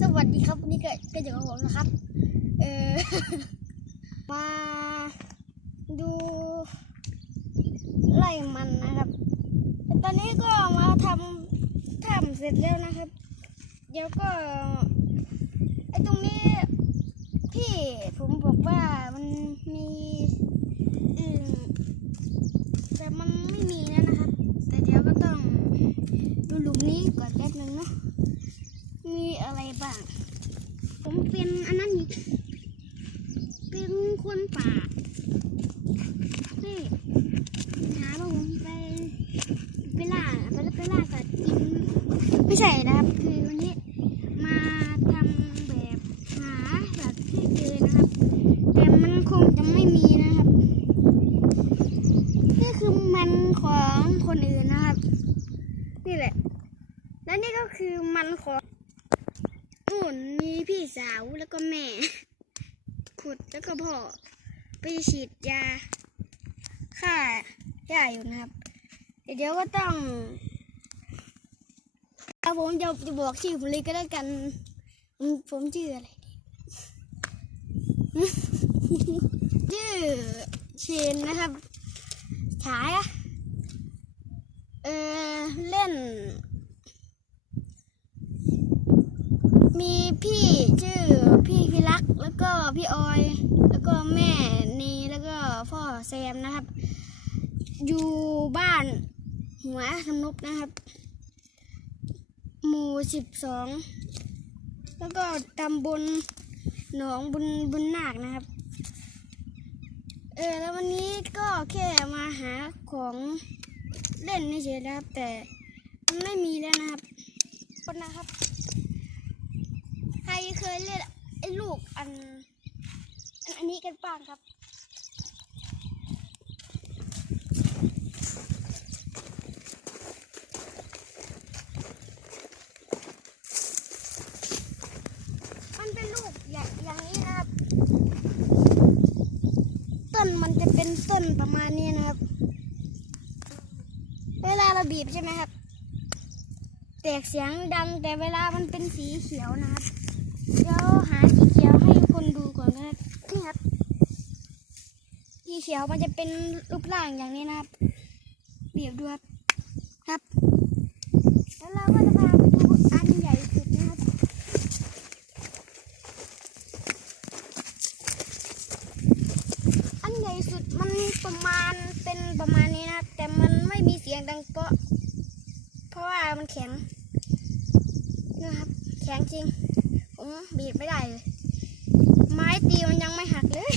สวัสดีครับวันนี่ก็ก็อยู่กับผมนะครับ เออมาดูไร่มันนะครับ ตอนนี้ก็มาทำทำเสร็จแล้วนะครับ เดี๋ยวก็ไอตรงนี้พี่ผมบอกว่ามันมีอืมแต่มันไม่มีแล้วนะครับ แต่เดี๋ยวก็ต้องดูหลุมนี้ก่อนแป๊บนึงเนาะ มีอะไร บ้าง ผมเป็นอันนั้นนี่เป็นคนป่านี่หาว่าผมไปไปล่าไปไปล่าสัตว์กิน ไม่ใช่นะครับ คือวันนี้มาทำแบบหาสัตว์ที่เจอนะครับ แต่มันคงจะไม่มีนะครับ นี่คือมันของคนอื่นนะครับ นี่แหละ และนี่ก็คือมันของ นู่นมีพี่สาวแล้วก็แม่ ขุดแล้วก็พ่อ ไปฉีดยาฆ่าหญ้าอยู่นะครับ เดี๋ยวก็ต้องเอาผมจะจะบอกชื่อผมเลยก็แล้วกันผมชื่ออะไรชื่อเชนนะครับฉายอะเออเล่น มี พี่ชื่อพี่พิรักแล้วก็พี่ออย แล้วก็แม่นีแล้วก็พ่อแซมนะครับ อยู่บ้านหัวทำนบนะครับ หมู่สิบสองแล้วก็ตำบลหนองบุญบุญนาคนะครับ เออแล้ววันนี้ก็แค่มาหาของเล่นเฉยๆนะครับ แต่ไม่มีแล้วนะครับคนนะครับ เคยเล่นไอ้ลูกอันอัน อันนี้กันบ้างครับมันเป็นลูกอย่างอย่างนี้นะครับต้นมันจะเป็นต้นประมาณนี้นะครับ เวลาเราบีบใช่ไหมครับ แตกเสียงดังแต่เวลามันเป็นสีเขียวนะครับ เดี๋ยวหาสีเขียวให้คนดูก่อนนะครับนี่ครับสีเขียวมันจะเป็นรูปร่างอย่างนี้นะครับบีบดูครับครับ แล้วเราก็จะพาไปดูอันใหญ่สุดนะครับอันใหญ่สุดมันประมาณเป็นประมาณนี้นะครับแต่มันไม่มีเสียงดังเปาะเพราะว่ามันแข็งนะครับแข็งจริง บีบไม่ได้เลย ไม้ตีมันยังไม่หักเลย